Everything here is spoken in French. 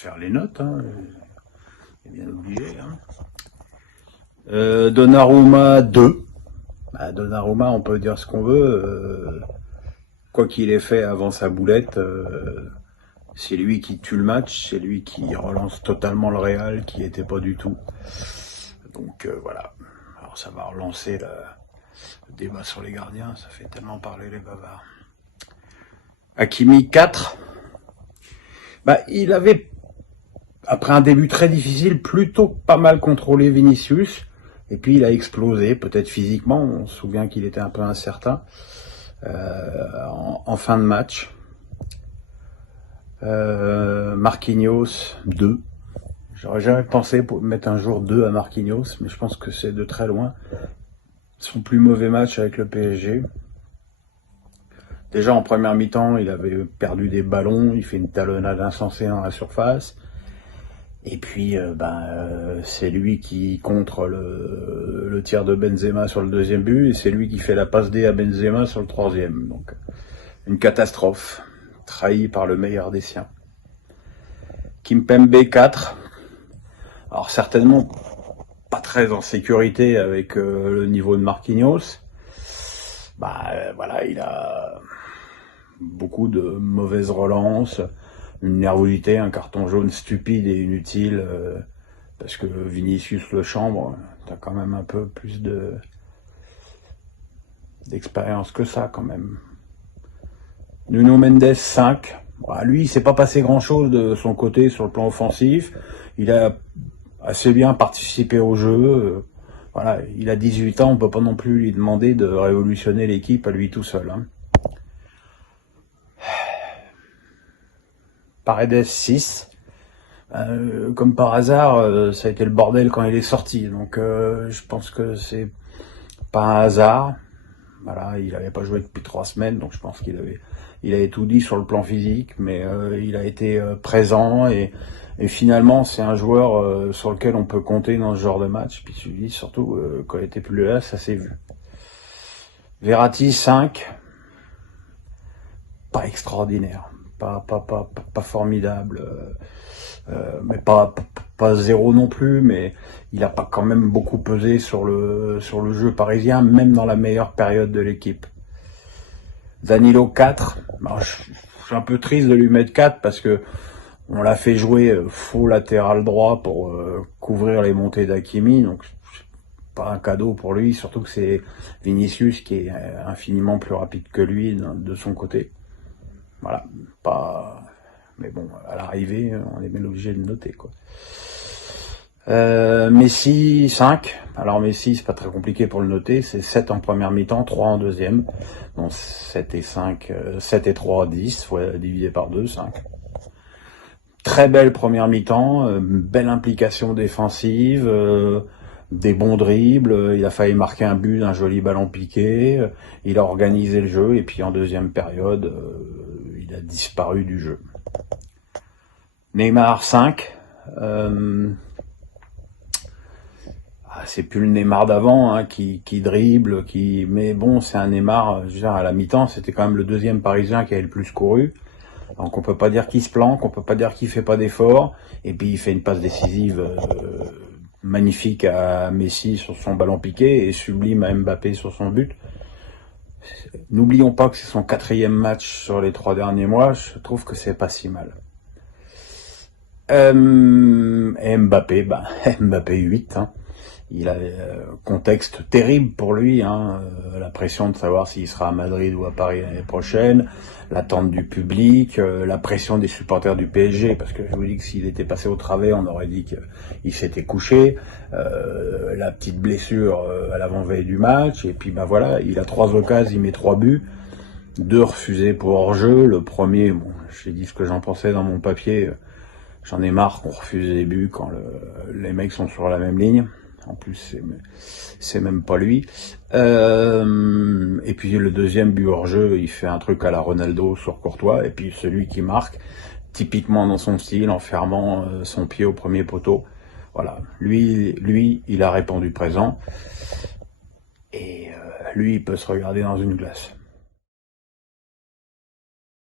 faire les notes, hein. C'est bien obligé. Hein. Donnarumma 2. Bah, Donnarumma, on peut dire ce qu'on veut. Quoi qu'il ait fait avant sa boulette, c'est lui qui tue le match, c'est lui qui relance totalement le Real, qui n'était pas du tout. Donc voilà. Alors ça va relancer le débat sur les gardiens, ça fait tellement parler les bavards. Hakimi 4. Bah, il avait, après un début très difficile, plutôt pas mal contrôlé Vinicius. Et puis il a explosé, peut-être physiquement, on se souvient qu'il était un peu incertain en fin de match. Marquinhos 2. J'aurais jamais pensé pour mettre un jour 2 à Marquinhos, mais je pense que c'est de très loin son plus mauvais match avec le PSG. Déjà en première mi-temps, il avait perdu des ballons, il fait une talonnade insensée dans la surface. Et puis, c'est lui qui contre le tir de Benzema sur le deuxième but, et c'est lui qui fait la passe D à Benzema sur le troisième. Donc, une catastrophe, trahi par le meilleur des siens. Kimpembe 4. Alors certainement pas très en sécurité avec le niveau de Marquinhos. Voilà, il a beaucoup de mauvaises relances, une nervosité, un carton jaune stupide et inutile, parce que Vinicius le chambre, t'as quand même un peu plus d'expérience que ça quand même. Nuno Mendes 5. Lui, il s'est pas passé grand chose de son côté sur le plan offensif. Il a assez bien participé au jeu. Voilà, il a 18 ans, on peut pas non plus lui demander de révolutionner l'équipe à lui tout seul. Hein. Paredes 6. Comme par hasard, ça a été le bordel quand il est sorti. Donc je pense que c'est pas un hasard. Voilà, il n'avait pas joué depuis 3 semaines, donc je pense qu'il avait tout dit sur le plan physique, mais il a été présent et finalement c'est un joueur sur lequel on peut compter dans ce genre de match. Puis je dis surtout quand il était plus là, ça s'est vu. Verratti 5. Pas extraordinaire, pas formidable, mais pas 0 non plus, mais il a pas quand même beaucoup pesé sur le jeu parisien, même dans la meilleure période de l'équipe. Danilo 4. Je suis un peu triste de lui mettre 4 parce que on l'a fait jouer faux latéral droit pour couvrir les montées d'Hakimi, donc pas un cadeau pour lui, surtout que c'est Vinicius qui est infiniment plus rapide que lui de son côté. Voilà, pas. Mais bon, à l'arrivée, on est bien obligé de noter, quoi. Messi 5. Alors Messi, c'est pas très compliqué pour le noter, c'est 7 en première mi-temps, 3 en deuxième. Donc 7 et 5, 7 et 3, 10, divisé par 2, 5. Très belle première mi-temps, belle implication défensive, des bons dribbles, il a failli marquer un but, un joli ballon piqué, il a organisé le jeu, et puis en deuxième période, il a disparu du jeu. Neymar 5. C'est plus le Neymar d'avant hein, qui dribble, mais bon, c'est un Neymar, je veux dire, à la mi-temps, c'était quand même le deuxième Parisien qui avait le plus couru. Donc on peut pas dire qu'il se planque, on peut pas dire qu'il fait pas d'efforts, et puis il fait une passe décisive magnifique à Messi sur son ballon piqué et sublime à Mbappé sur son but. N'oublions pas que c'est son 4e match sur les 3 derniers mois, je trouve que c'est pas si mal. Et Mbappé, Mbappé 8, hein. Il a contexte terrible pour lui, hein, la pression de savoir s'il sera à Madrid ou à Paris l'année prochaine, l'attente du public, la pression des supporters du PSG, parce que je vous dis que s'il était passé au travers, on aurait dit qu'il s'était couché, la petite blessure à l'avant-veille du match, et puis voilà, il a 3 occasions, il met 3 buts, 2 refusés pour hors-jeu, le premier, bon, j'ai dit ce que j'en pensais dans mon papier, j'en ai marre qu'on refuse les buts quand les mecs sont sur la même ligne. En plus, c'est même pas lui. Et puis le deuxième but hors jeu, il fait un truc à la Ronaldo sur Courtois. Et puis celui qui marque, typiquement dans son style, en fermant son pied au premier poteau. Voilà, lui, il a répondu présent. Et lui, il peut se regarder dans une glace.